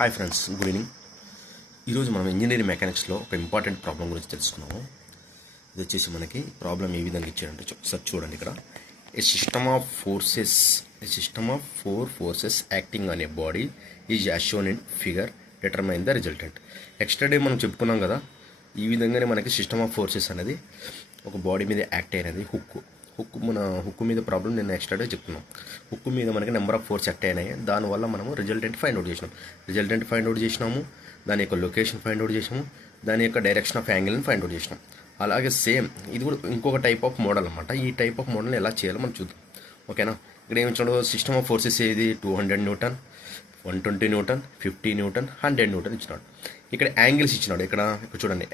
Hi friends, good evening. ఈరోజు మనం engineering మెకానిక్స్లో ఒక ఇంపార్టెంట్ ప్రాబ్లం గురించి తెలుసుకున్నాము. ఇది వచ్చేసి మనకి ప్రాబ్లం ఏ విధంగా ఇచ్చాడంటే ఒకసారి చూడండి. ఇక్కడ a system of four forces acting on a body is as shown in figure, determine the resultant. Next day మనం చెప్పుకున్నాం కదా, ఈ విధంగానే మనకి సిస్టమ్ ఆఫ్ ఫోర్సెస్ అనేది ఒక బాడీ మీద యాక్ట్ అయినది. హుక్ మీద ప్రాబ్లం నేను నెక్స్ట్ డే చెప్తున్నాం. హుక్ మీద మనకి నెంబర్ ఆఫ్ ఫోర్స్ యాక్ట్ అయినాయి. దానివల్ల మనము రిజల్టెంట్ ఫైండ్ అవుట్ చేసినాము. దాని యొక్క లొకేషన్ ఫైండ్ అవుట్ చేసినాము. దాని యొక్క డైరెక్షన్ ఆఫ్ యాంగిల్ని ఫైండ్ అవుట్ చేసినాం. అలాగే సేమ్ ఇది కూడా ఇంకొక టైప్ ఆఫ్ మోడల్ అనమాట. ఈ టైప్ ఆఫ్ మోడల్ని ఎలా చేయాలో మనం చూద్దాం. ఓకేనా? ఇక్కడ ఏమి ఇచ్చాడు? సిస్టమ్ ఆఫ్ ఫోర్సెస్ ఏది? 200 న్యూటన్, 120 న్యూటన్, 50 న్యూటన్, 100 న్యూటన్ ఇచ్చినాడు. ఇక్కడ యాంగిల్స్ ఇచ్చినాడు. ఇక్కడ చూడండి,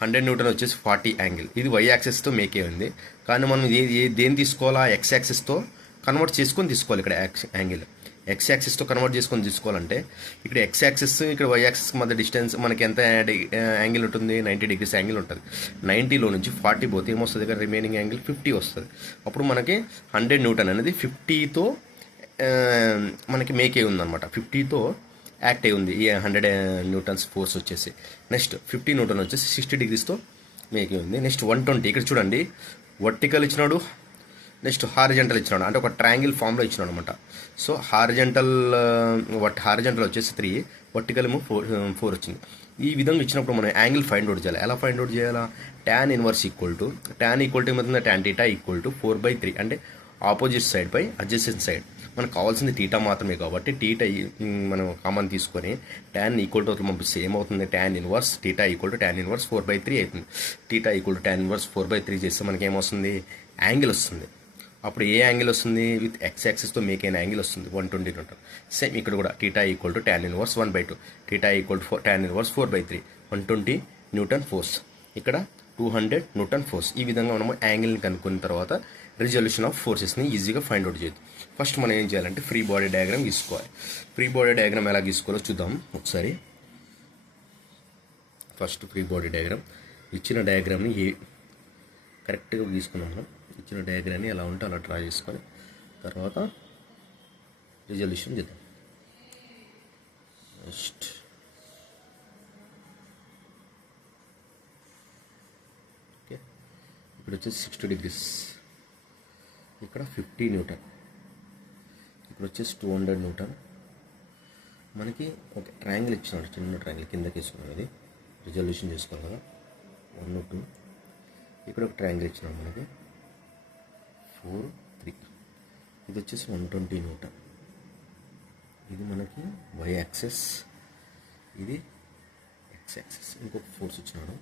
100 న్యూటన్ వచ్చేసి 40 యాంగిల్. ఇది వై యాక్సెస్తో మేకే ఉంది. కానీ మనం దేని తీసుకోవాలా? ఎక్స్ యాక్సెస్తో కన్వర్ట్ చేసుకొని తీసుకోవాలి. ఇక్కడ యాంగిల్ ఎక్స్ యాక్సెస్తో కన్వర్ట్ చేసుకొని తీసుకోవాలంటే ఇక్కడ ఎక్స్ యాక్సెస్ ఇక్కడ వై యాక్సెస్ మధ్య డిస్టెన్స్ మనకి ఎంత యాంగిల్ ఉంటుంది? 90 డిగ్రీస్ యాంగిల్ ఉంటుంది. 90లో నుంచి 40 పోతే ఏమొస్తుంది? ఇక్కడ రిమైనింగ్ యాంగిల్ 50 వస్తుంది. అప్పుడు మనకి 100 న్యూటన్ అనేది 50తో మనకి మేకే ఉందన్నమాట. 50తో యాక్ట్ అయి ఉంది ఈ 100 న్యూటన్స్ ఫోర్స్ వచ్చేసి. నెక్స్ట్ 50 న్యూటన్ వచ్చేసి 60 డిగ్రీస్తో మేకే ఉంది. నెక్స్ట్ 120 ఇక్కడ చూడండి, వర్టికల్ ఇచ్చినాడు, నెక్స్ట్ హారిజెంటల్ ఇచ్చినాడు. అంటే ఒక ట్రయాంగిల్ ఫామ్లో ఇచ్చినాడు అనమాట. సో హారిజెంటల్ వచ్చేసి 3, వర్టికల్ ఏమో 4 వచ్చింది. ఈ విధంగా ఇచ్చినప్పుడు మనం యాంగిల్ ఫైండ్ అవుట్ చేయాలి. ఎలా ఫైండ్ అవుట్ చేయాలా? tan ఇన్వర్స్ ఈక్వల్ టు ఏమవుతుంది? tan θ equal to 4/3. అంటే opposite side by adjacent side. మనకు కావాల్సింది టీటా మాత్రమే కాబట్టి టీటా మనం కామన్ తీసుకొని tan ఈక్వల్ టు పంపిస్తే ఏమవుతుంది? tan inverse θ equal to tan inverse 4/3 అవుతుంది. θ ఈక్వల్ టు tan ఇన్వర్స్ 4/3 చేస్తే మనకి ఏమొస్తుంది? యాంగిల్ వస్తుంది. అప్పుడు ఏ యాంగిల్ వస్తుంది? విత్ ఎక్స్ యాక్సిస్తో మేక్ అయిన యాంగిల్ వస్తుంది 120 న్యూటన్. సేమ్ ఇక్కడ కూడా θ equal to tan inverse 1/2, θ equal to tan inverse 4/3, 120 newton force, ఇక్కడ 200 న్యూటన్ ఫోర్స్. ఈ విధంగా మనము యాంగిల్ని కనుక్కున్న తర్వాత రిజల్యూషన్ ఆఫ్ ఫోర్సెస్ని ఈజీగా ఫైండ్ అవుట్ చేయొచ్చు. ఫస్ట్ మనం ఏం చేయాలంటే ఫ్రీ బాడీ డయాగ్రామ్ గీసుకోవాలి. ఫ్రీ బాడీ డయాగ్రామ్ ఎలా గీసుకోవాలో చూద్దాం ఒకసారి. ఫస్ట్ ఫ్రీ బాడీ డయాగ్రామ్ ఇచ్చిన డయాగ్రామ్ని కరెక్ట్గా గీసుకున్నాం. మనం ఇచ్చిన డయాగ్రామ్ని ఎలా ఉంటే అలా డ్రా చేసుకొని తర్వాత రిజల్యూషన్ చేద్దాం. నెక్స్ట్ ఓకే, ఇప్పుడు వచ్చేసి 60 డిగ్రీస్, ఇక్కడ 50 న్యూటన్, ఇక్కడ వచ్చేసి 200 న్యూటన్. మనకి ఒక ట్రయాంగిల్ ఇచ్చినాడు, చిన్న ట్రయాంగిల్ కిందకి వేసుకున్నాం. ఇది రిజల్యూషన్ చేసుకోవాలి కదా, 1, 2. ఇక్కడ ఒక ట్రయాంగిల్ ఇచ్చినాడు మనకి 4, 3. ఇది వచ్చేసి 120 న్యూటన్. ఇది మనకి వై యాక్సెస్, ఇది ఎక్స్ యాక్సెస్. ఇంకొక ఫోర్స్ ఇచ్చినాడు.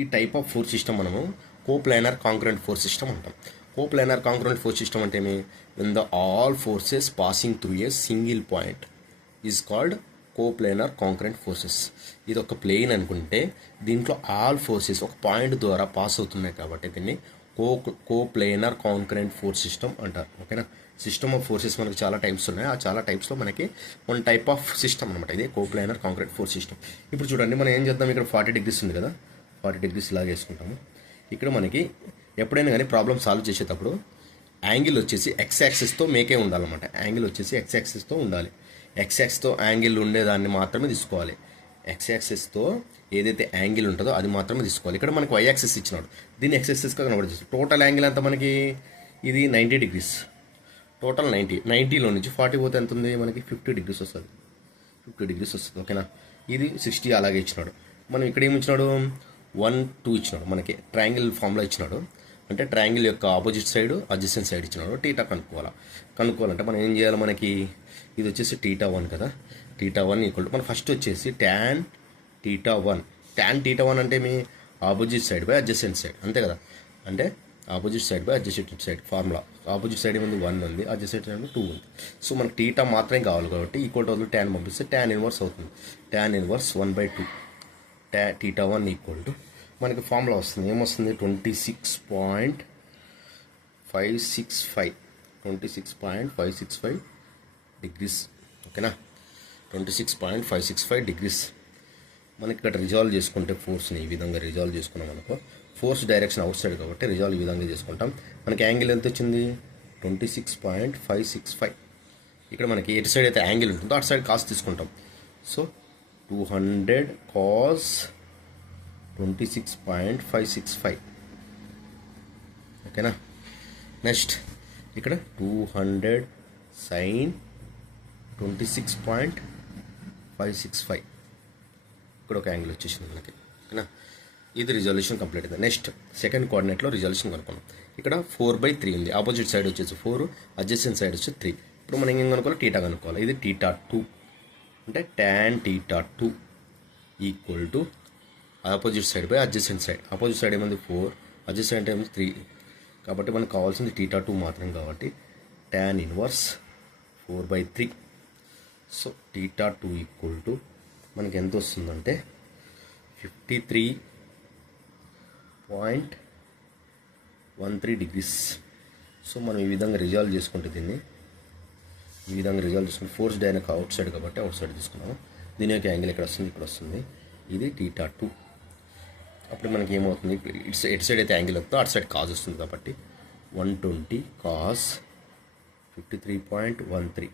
ఈ టైప్ ఆఫ్ ఫోర్స్ సిస్టమ్ మనము కోప్లానర్ కాంక్రెంట్ ఫోర్స్ సిస్టమ్ అంటాం. కోప్లానర్ కాంక్రెంట్ ఫోర్స్ సిస్టమ్ అంటే ఏమి? When the all forces passing through a single point is called coplanar concurrent forces. ఇది ఒక ప్లేన్ అనుకుంటే దీంట్లో ఆల్ ఫోర్సెస్ ఒక పాయింట్ ద్వారా పాస్ అవుతున్నాయి కాబట్టి దీన్ని కోప్లానర్ కాంక్రెంట్ ఫోర్స్ సిస్టమ్ అంటారు. ఓకేనా? సిస్టమ్ ఆఫ్ ఫోర్సెస్ మనకి చాలా టైప్స్ ఉన్నాయి. ఆ చాలా టైప్స్లో మనకి వన్ టైప్ ఆఫ్ సిస్టమ్ అనమాట ఇది కోప్లానర్ కాంక్రెంట్ ఫోర్స్ సిస్టమ్. ఇప్పుడు చూడండి, మనం ఏం చేద్దాం? ఇక్కడ 40 డిగ్రీస్ ఉంది కదా, 40 డిగ్రీస్ ఇలాగ వేసుకుంటాము. ఇక్కడ మనకి ఎప్పుడైనా కానీ ప్రాబ్లమ్ సాల్వ్ చేసేటప్పుడు యాంగిల్ వచ్చేసి ఎక్స్ యాక్సిస్తో మేకే ఉండాలన్నమాట. యాంగిల్ వచ్చేసి ఎక్స్ యాక్సిస్తో ఉండాలి. ఎక్స్ యాక్సిస్తో యాంగిల్ ఉండేదాన్ని మాత్రమే తీసుకోవాలి. ఎక్స్ యాక్సిస్తో ఏదైతే యాంగిల్ ఉంటుందో అది మాత్రమే తీసుకోవాలి. ఇక్కడ మనకి వై యాక్సిస్ ఇచ్చినాడు, దీన్ని ఎక్స్ యాక్సిస్గా కన్వర్ట్ చేస్తాం. టోటల్ యాంగిల్ అంతా మనకి ఇది 90 డిగ్రీస్. టోటల్ 90లో నుంచి 40 పోతే ఎంత ఉంది? మనకి 50 డిగ్రీస్ వస్తుంది. 50 డిగ్రీస్ వస్తుంది. ఓకేనా? ఇది 60 అలాగే ఇచ్చినాడు. మనం ఇక్కడ ఏమి ఇచ్చినాడు? 1, 2 ఇచ్చినాడు. మనకి ట్రయాంగిల్ ఫామ్లో ఇచ్చినాడు. అంటే ట్రయాంగిల్ యొక్క ఆపోజిట్ సైడ్ అడ్జసెంట్ సైడ్ ఇచ్చినాడు. టీటా కనుక్కోవాలంటే మనం ఏం చేయాలి? మనకి ఇది వచ్చేసి θ1 కదా, θ1 ఈక్వల్ టు మనం ఫస్ట్ వచ్చేసి tan θ1 అంటే మీ opposite side by adjacent side, అంతే కదా. అంటే opposite side by adjacent side formula. Opposite side ఏముంది? 1 ఉంది, అడ్జసెంట్ సైడ్ 2 ఉంది. సో మనకి టీటా మాత్రమే కావాలి కాబట్టి ఈక్వల్ టు tan పంపిస్తే tan ఇన్వర్స్ అవుతుంది. tan ఇన్వర్స్ 1/2 θ1 ఈక్వల్ టు మనకి ఫార్ములా వస్తుంది. ఏమొస్తుంది? 26.565 డిగ్రీస్. ఓకేనా? 26.565 డిగ్రీస్. మనకి ఇక్కడ రిజాల్వ్ చేసుకుంటే ఫోర్స్ని ఈ విధంగా రిజాల్వ్ చేసుకున్నాం అనుకో, ఫోర్స్ డైరెక్షన్ అవుట్ సైడ్ కాబట్టి రిజాల్వ్ ఈ విధంగా చేసుకుంటాం. మనకి యాంగిల్ ఎంత వచ్చింది? 26.565. ఇక్కడ మనకి ఎటు సైడ్ అయితే యాంగిల్ ఉంటుందో అటు సైడ్ కాస్ తీసుకుంటాం. So 200 cos 26.565. ఓకేనా. నెక్స్ట్ ఇక్కడ 200 సైన్ 26.565. ఇక్కడ ఒక యాంగిల్ వచ్చేసింది మనకి. ఓకేనా. ఇది రిజల్యూషన్ కంప్లీట్ అయింది. నెక్స్ట్ సెకండ్ కోఆర్డినేట్లో రిజల్యూషన్ కనుక్కున్నాం. ఇక్కడ 4/3 ఉంది. ఆపోజిట్ సైడ్ వచ్చేసి 4, అడ్జసెంట్ సైడ్ వచ్చి 3. ఇప్పుడు మనం ఏం కనుక్కోవాలి, టీటా కనుక్కోవాలి. ఇది θ2 అంటే tan θ2 equal to opposite side by adjacent side. Opposite side ఏమైంది 4, అడ్జసెంట్ ఏమైంది 3. కాబట్టి మనకు కావాల్సింది θ2 మాత్రం. కాబట్టి tan inverse 4/3. So θ2 equal to మనకి ఎంత వస్తుందంటే 53.13 degrees. సో మనం ఈ విధంగా రిజాల్వ్ చేసుకుంటే దీన్ని ఈ విధంగా రిజాల్వ్ చేసుకుంటే ఫోర్స్ డైనక్ అవుట్ సైడ్ కాబట్టి అవుట్ సైడ్ తీసుకున్నాము. దీని యొక్క యాంగిల్ ఇక్కడ వస్తుంది, ఇక్కడ వస్తుంది. ఇది θ2. అప్పుడు మనకి ఏమవుతుంది, ఎటు సైడ్ అయితే యాంగిల్ వస్తుందో అటు సైడ్ కాజ్ వస్తుంది. కాబట్టి 120 కాస్ 53.13.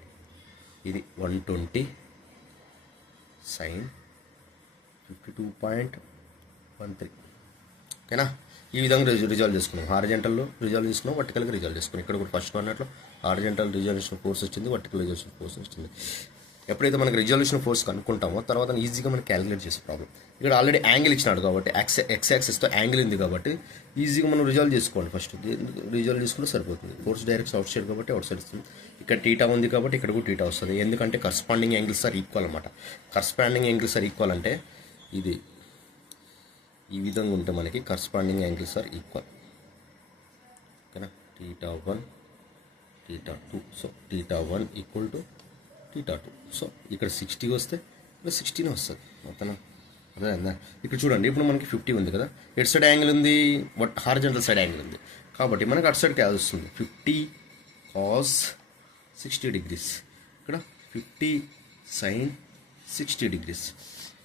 ఇది 120 సైన్ 52.13. ఓకేనా. ఈ విధంగా రిజాల్వ్ చేసుకున్నాం. హారిజెంటల్లో రిజాల్వ్ చేసుకున్నాం, వర్టికల్గా రిజాల్వ్ చేసుకున్నాం. ఇక్కడ కూడా ఫస్ట్ అన్నట్లు హారిజెంటల్ రిజల్యూషన్ ఫోర్స్ వచ్చింది, వర్టికల్ రిజల్యూషన్ ఫోర్స్ వచ్చింది. ఎప్పుడైతే మనకి రిజల్యూషన్ ఫోర్స్ కనుక్కుంటామో తర్వాత ఈజీగా మనం క్యాలిక్యులేట్ చేసే ప్రాబ్లం. ఇక్కడ ఆల్రెడీ యాంగిల్ ఇచ్చినాడు కాబట్టి ఎక్స్ యాక్సిస్తో యాంగిల్ ఉంది కాబట్టి ఈజీగా మనం రిజాల్వ్ చేసుకోండి. ఫస్ట్ రిజాల్వ్ చేసుకుంటే సరిపోతుంది. ఫోర్స్ డైరెక్ట్స్ అవుట్ సైడ్ కాబట్టి అవుట్ సైడ్ వస్తుంది. ఇక్కడ θ ఉంది కాబట్టి ఇక్కడ కూడా θ వస్తుంది. ఎందుకంటే కరస్పాండింగ్ యాంగిల్స్ ఆర్ ఈక్వల్ అనమాట. కరస్పాండింగ్ యాంగిల్స్ ఆర్ ఈక్వల్ అంటే ఇది ఈ విధంగా ఉంటే మనకి కరస్పాండింగ్ యాంగిల్స్ ఆర్ ఈక్వల్. ఓకేనా. θ1 θ2. So θ1 equal to θ2. సో ఇక్కడ 60 వస్తే ఇక్కడ 16 వస్తుంది. ఓకేనా. అదే ఇక్కడ చూడండి, ఇప్పుడు మనకి 50 ఉంది కదా, ఎటు సైడ్ యాంగిల్ ఉంది, హారిజంటల్ సైడ్ యాంగిల్ ఉంది కాబట్టి మనకి అటు సైడ్ క్యాజ్ వస్తుంది. 50 కాస్ 60 degrees. ఇక్కడ 50 సైన్ 60 degrees.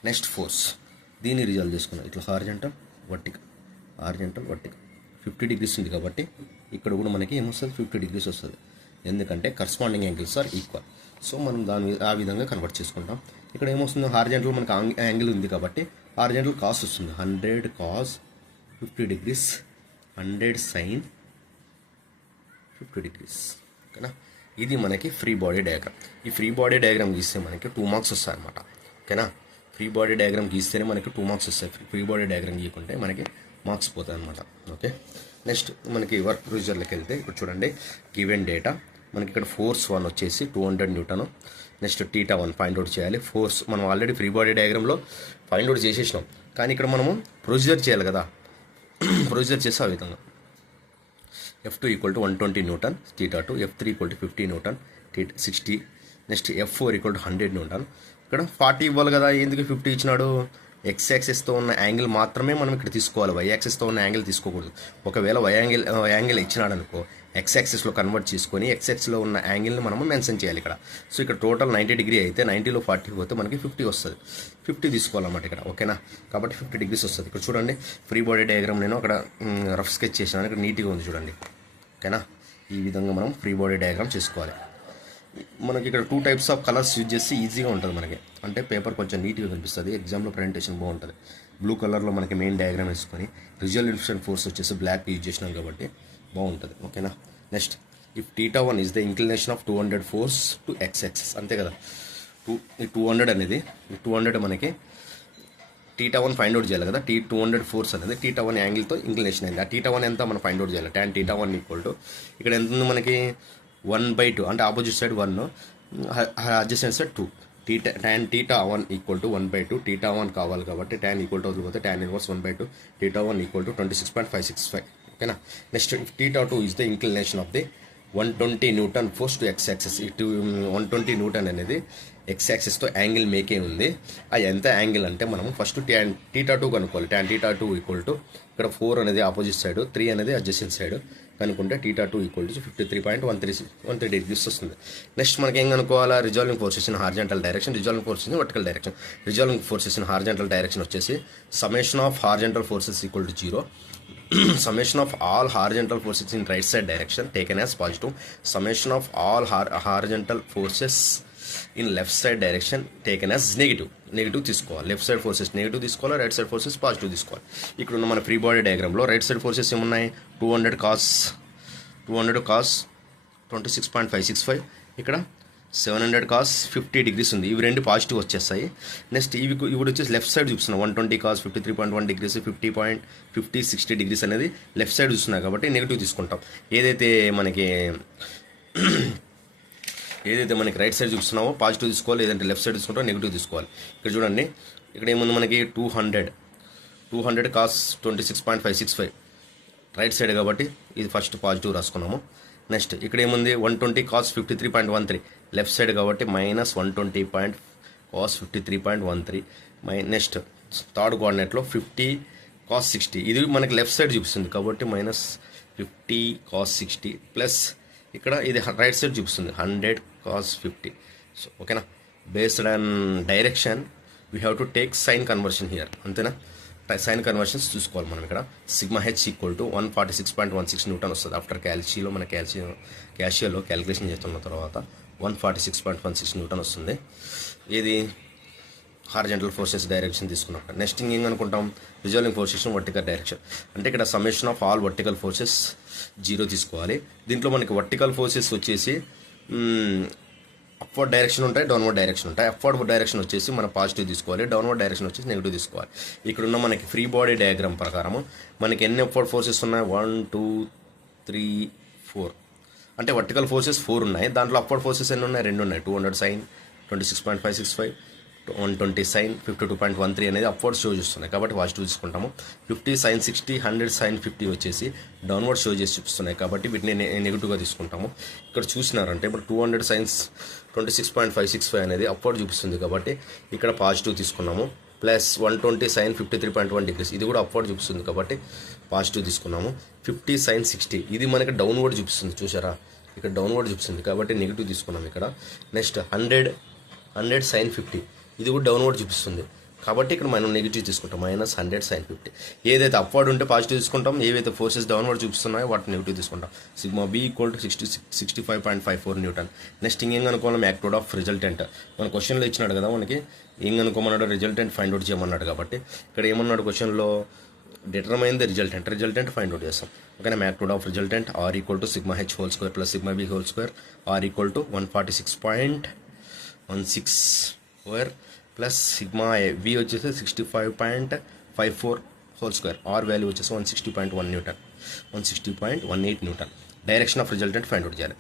నెక్స్ట్ ఫోర్స్ దీన్ని రిజాల్వ్ చేసుకున్నాం. ఇట్లా హారిజంటల్ వర్టికల్ 50 degrees ఉంది కాబట్టి ఇక్కడ కూడా మనకి ఏమొస్తుంది, 50 degrees వస్తుంది. ఎందుకంటే corresponding angles are equal. So మనం ఆ విధంగా కన్వర్ట్ చేసుకుంటాం. ఇక్కడ ఏమొస్తుంది, హారిజంటల్ మనకి యాంగిల్ ఉంది కాబట్టి హారిజంటల్ కాస్ వస్తుంది. 100 కాస్ 50 degrees 100 సైన్ 50 degrees. ఓకేనా. ఇది మనకి ఫ్రీ బాడీ డయాగ్రామ్. ఈ ఫ్రీ బాడీ డయాగ్రామ్ గీస్తే మనకి 2 మార్క్స్ వస్తాయి అనమాట. ఓకేనా. ఫ్రీ బాడీ డయాగ్రామ్ గీస్తేనే మనకి 2 మార్క్స్ వస్తాయి. ఫ్రీ బాడీ డయాగ్రామ్ గీయకుంటే మనకి మార్క్స్ పోతాయి అనమాట. ఓకే. నెక్స్ట్ మనకి వర్క్ ప్రొసీజర్లోకి వెళ్తే ఇప్పుడు చూడండి, గివెన్ డేటా మనకి ఇక్కడ ఫోర్స్ 1 వచ్చేసి 200 న్యూటన్. నెక్స్ట్ θ1 ఫైండ్ అవుట్ చేయాలి. ఫోర్స్ మనం ఆల్రెడీ ఫ్రీ బాడీ డయాగ్రామ్లో ఫైండ్ అవుట్ చేసేసినాం, కానీ ఇక్కడ మనము ప్రొసీజర్ చేయాలి కదా. ప్రొసీజర్ చేస్తే ఆ విధంగా F2 equal to 120 newton θ2, F3 equal to 50 newton 60. Next F4 equal to 100 newton. ఇక్కడ 40 ఇవ్వాలి కదా, ఎందుకు 50 ఇచ్చినాడు, ఎక్స్ యాక్సిస్తో ఉన్న యాంగిల్ మాత్రమే మనం ఇక్కడ తీసుకోవాలి, వై యాక్సిస్తో ఉన్న యాంగిల్ తీసుకోకూడదు. ఒకవేళ యాంగిల్ ఇచ్చినాడు అనుకో, ఎక్స్ యాక్సిస్లో కన్వర్ట్ చేసుకొని ఎక్స్ యాక్సిస్లో ఉన్న యాంగిల్ని మనము మెన్షన్ చేయాలి ఇక్కడ. సో ఇక్కడ టోటల్ 90 డిగ్రీ అయితే 90లో 40 పోతే మనకి 50 వస్తుంది. 50 తీసుకోవాలన్నమాట ఇక్కడ. ఓకేనా. కాబట్టి 50 degrees వస్తుంది. ఇక్కడ చూడండి, ఫ్రీ బాడీ డయాగ్రామ్ నేను అక్కడ రఫ్ స్కెచ్ చేసినాను, ఇక్కడ నీట్గా ఉంది చూడండి. ఓకేనా. ఈ విధంగా మనం ఫ్రీ బాడీ డయాగ్రామ్ చేసుకోవాలి. మనకి ఇక్కడ 2 types ఆఫ్ కలర్స్ యూజ్ చేస్తే ఈజీగా ఉంటుంది మనకి, అంటే పేపర్ కొంచెం నీట్గా కనిపిస్తుంది, ఎగ్జామ్లో ప్రజెంటేషన్ బాగుంటుంది. బ్లూ కలర్లో మనకి మెయిన్ డయాగ్రామ్ వేసుకొని రిజల్యూషన్ ఫోర్స్ వచ్చేసి బ్లాక్ యూజ్ చేసినాం కాబట్టి బాగుంటుంది. ఓకేనా. నెక్స్ట్ if θ1 is the inclination of 200 force to x axis. అంతే కదా. ఈ 200 అనేది 200 మనకి θ1 ఫైండ్ అవుట్ చేయాలి కదా. 200 ఫోర్స్ అనేది θ1 యాంగిల్తో ఇంక్లినేషన్ అయింది. ఆ θ1 ఎంత మనం ఫైండ్ అవుట్ చేయాలి. tan θ1 ఈక్వల్ టు ఇక్కడ ఎంత ఉంది మనకి 1/2, అంటే opposite side 1, adjacent side 2. tan θ1 equal to 1/2. θ1 కావాలి కాబట్టి tan ఈక్వల్ టు వదిలిపోతే tan ఇన్వర్స్ 1/2. θ1 equal to 26.565. ఓకేనా. Next θ2 is the inclination of the 120 newton force to x axis. ఇటు 120 న్యూటన్ అనేది ఎక్స్ యాక్సిస్తో యాంగిల్ మేకే ఉంది. అది ఎంత యాంగిల్ అంటే మనం ఫస్ట్ tan θ2 కనుక్కోవాలి. tan θ2 ఈక్వల్ టు ఇక్కడ 4 అనేది ఆపోజిట్ సైడ్, 3 అనేది అడ్జసెంట్ సైడ్ కనుక్కుంటే θ2 ఈక్వల్ టు 53.13 degrees వస్తుంది. నెక్స్ట్ మనకి ఏం కనుక్కోవాలా, resolving forces in horizontal direction, resolving forces in vertical direction. Resolving forces in horizontal direction వచ్చేసి summation of horizontal forces equal to 0 summation of all horizontal forces in right side direction taken as positive, summation of all horizontal forces in left side direction taken as negative తీసుకోవాలి. Left side forces negative తీసుకోవాలి, right side forces positive తీసుకోవాలి. ఇక్కడ ఉన్న మన free body డయాగ్రామ్లో right side forces ఏమున్నాయి, 200 cos 26.565, ఇక్కడ 700 cos 50 degrees ఉంది. ఇవి రెండు పాజిటివ్ వచ్చేస్తాయి. నెక్స్ట్ ఇప్పుడు వచ్చేసి లెఫ్ట్ సైడ్ చూస్తున్నాం, 120 cos 53.1 degrees 50.60 degrees అనేది లెఫ్ట్ సైడ్ చూస్తున్నాయి కాబట్టి నెగిటివ్ తీసుకుంటాం. ఏదైతే మనకి రైట్ సైడ్ చూస్తున్నామో పాజిటివ్ తీసుకోవాలి, లేదంటే లెఫ్ట్ సైడ్ తీసుకుంటాం నెగిటివ్ తీసుకోవాలి. ఇక్కడ చూడండి, ఇక్కడ ఏముంది మనకి 200 cos 26.565 రైట్ సైడ్ కాబట్టి ఇది ఫస్ట్ పాజిటివ్ రాసుకున్నాము. నెక్స్ట్ ఇక్కడ ఏముంది 120 cos 53.13 లెఫ్ట్ సైడ్ కాబట్టి -120 cos 53.13. నెక్స్ట్ థర్డ్ కోఆర్డినేట్లో 50 cos 60 ఇది మనకి లెఫ్ట్ సైడ్ చూపిస్తుంది కాబట్టి -50 cos 60 ప్లస్ ఇక్కడ ఇది రైట్ సైడ్ చూపిస్తుంది 100 cos 50. సో ఓకేనా, based on direction we have to take sign convention here, అంతేనా. సైన్ కన్వర్షన్స్ చూసుకోవాలి మనం. ఇక్కడ sigma H equal to 146.16 newton వస్తుంది. ఆఫ్టర్ క్యాల్షియోలో మన క్యాషియోలో క్యాలిక్యులేషన్ చేస్తున్న తర్వాత 146.16 న్యూటన్ వస్తుంది. ఇది హారిజంటల్ ఫోర్సెస్ డైరెక్షన్ తీసుకున్నప్పుడు. నెక్స్ట్ ఏం అనుకుంటాం, రిజాల్వింగ్ ఫోర్సెస్ వర్టికల్ డైరెక్షన్, అంటే ఇక్కడ summation of all vertical forces 0 తీసుకోవాలి. దీంట్లో మనకి వర్టికల్ ఫోర్సెస్ వచ్చేసి అప్వర్డ్ డైరెక్షన్ ఉంటాయి, డౌన్వర్డ్ డైరెక్షన్ ఉంటాయి. అప్వర్డ్ డైరెక్షన్ వచ్చేసి మనం పాజిటివ్ తీసుకోవాలి, డౌన్వర్డ్ డైరెక్షన్ వచ్చేసి నెగిటివ్ తీసుకోవాలి. ఇక్కడున్న మనకి ఫ్రీ బాడీ డయాగ్రామ్ ప్రకారం మనకి ఎన్ని అప్వర్డ్ ఫోర్సెస్ ఉన్నాయి, 1 2 3 4, అంటే వర్టికల్ ఫోర్సెస్ 4 ఉన్నాయి. దాంట్లో అప్వర్డ్ ఫోర్సెస్ ఎన్ని ఉన్నాయి, 2 ఉన్నాయి. 200 sin 26.565, 120 sin 52.13 అనేది అప్వర్డ్ షో చేస్తున్నాయి కాబట్టి పాజిటివ్ తీసుకుంటాము. 50 sin 60, 100 sin 50 వచ్చేసి డౌన్వర్డ్ షో చేసి చూపిస్తున్నాయి కాబట్టి వీటిని నెగిటివ్గా తీసుకుంటాము. ఇక్కడ చూసినారంటే ఇప్పుడు 200 sin 26.565 అనేది అప్వర్డ్ చూపిస్తుంది కాబట్టి ఇక్కడ పాజిటివ్ తీసుకున్నాము. ప్లస్ 120 sin 53.1 degrees ఇది కూడా అప్వర్డ్ చూపిస్తుంది కాబట్టి పాజిటివ్ తీసుకున్నాము. 50 sin 60 ఇది మనకి డౌన్వర్డ్ చూపిస్తుంది, చూసారా, ఇక్కడ డౌన్వర్డ్ చూపిస్తుంది కాబట్టి నెగిటివ్ తీసుకున్నాము ఇక్కడ. నెక్స్ట్ 100 sin 50 ఇది కూడా డౌన్వర్డ్ చూపిస్తుంది కాబట్టి ఇక్కడ మనం నెగిటివ్ తీసుకుంటాం, -100 sin 50. ఏదైతే అప్వర్డ్ ఉంటే పాజిటివ్ తీసుకుంటాం, ఏవైతే ఫోర్సెస్ డౌన్వర్డ్ చూపిస్తున్నాయో వాటిని నెగిటివ్ తీసుకుంటాం. Sigma B equal to 65.54 newton. Next ఇంకేం అనుకోవాలి, మ్యాగ్నిట్యూడ్ ఆఫ్ రిజల్టెంట్. మన క్వశ్చన్లో ఇచ్చినాడు కదా మనకి ఏం అనుకోమన్నాడు, రిజల్టెంట్ ఫైండ్ అవుట్ చేయమన్నాడు కాబట్టి ఇక్కడ ఏమన్నాడు క్వశ్చన్లో, determine the resultant find out చేస్తాం. ఓకేనా, magnitude of resultant R equal to sigma H whole square plus sigma B whole square R equal to 146.16 plus sigma V వచ్చేసి 65.54 హోల్ స్క్వేర్, ఆర్ వాల్యూ వచ్చేసి 160.1 newton, 160.18 newton. Direction of resultant find out చేయాలి.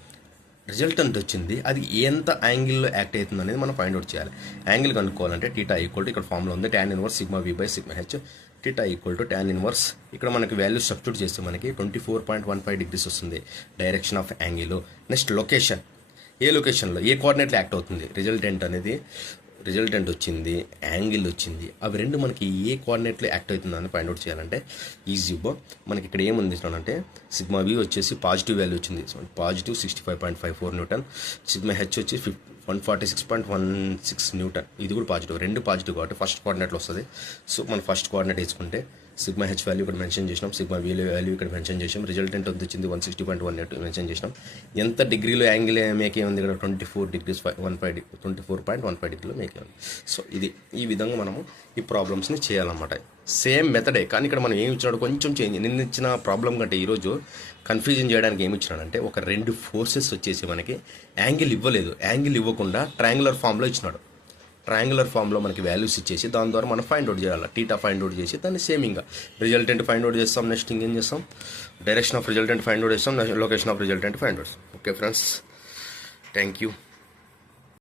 Resultant వచ్చింది, అది ఎంత యాంగిల్లో act అవుతుంది అనేది మనం ఫైండ్ అవుట్ చేయాలి. యాంగిల్ కనుక్కోవాలంటే టీటా ఈక్వల్ టు ఇక్కడ ఫార్ములా ఉంది, tan inverse sigma V by sigma H. Theta equal to tan inverse ఇక్కడ మనకి వాల్యూ సబ్స్టిట్యూట్ చేస్తే మనకి 24.15 degrees వస్తుంది direction of angle. Next location, ఏ లొకేషన్లో ఏ కోఆర్డినేట్లో యాక్ట్ అవుతుంది రిజల్టెంట్ వచ్చింది, యాంగిల్ వచ్చింది, అవి రెండు మనకి ఏ కోఆర్డినేట్లో యాక్ట్ అవుతుందని ఫైండ్ అవుట్ చేయాలంటే ఈజీగా మనకి ఇక్కడ ఏముంది అంటే సిగ్మా వి వచ్చేసి పాజిటివ్ వాల్యూ వచ్చింది, పాజిటివ్ 65.54 న్యూటన్. సిగ్మా హెచ్ వచ్చి 146.16 న్యూటన్, ఇది కూడా పాజిటివ్, రెండు పాజిటివ్ కాబట్టి ఫస్ట్ కోఆర్డినేట్లో వస్తుంది. సో మనం ఫస్ట్ కోఆర్డినేట్ వేసుకుంటే సిగ్మా హెచ్ వాల్యూ ఇక్కడ మెన్షన్ చేసినాం, సిగ్మా వి వాల్యూ ఇక్కడ మెన్షన్ చేసాం, రిజల్టెంట్ వచ్చింది 160.18 మెన్షన్ చేసినాం. ఎంత డిగ్రీలో యాంగిల్ మేకే ఉంది ఇక్కడ 24.15 డిగ్రీలో మేకే ఉంది. సో ఈ విధంగా మనము ఈ ప్రాబ్లమ్స్ని చేయాలన్నమాట. సేమ్ మెథడే కానీ ఇక్కడ మనం ఏమి ఇచ్చినాడు కొంచెం చేంజ్. నిన్న ఇచ్చిన ప్రాబ్లం కంటే ఈరోజు కన్ఫ్యూజన్ చేయడానికి ఏమి ఇచ్చినాడంటే ఒక రెండు ఫోర్సెస్ వచ్చేసి మనకి యాంగిల్ ఇవ్వలేదు, యాంగిల్ ఇవ్వకుండా ట్రయాంగులర్ ఫామ్లో ఇచ్చినాడు. ట్రయాంగులర్ ఫామ్లో మనకి వాల్యూస్ ఇచ్చేసి దాని ద్వారా మనం ఫైండ్ అవుట్ చేయాలి. టీటా ఫైండ్ అవుట్ చేసి దాన్ని సేమింగ్గా రిజల్టెంట్ ఫైండ్ అవుట్ చేస్తాం. నెక్స్ట్ ఇంకేం చేస్తాం, direction of resultant find out చేస్తాం, location of resultant find out. Okay friends, thank you.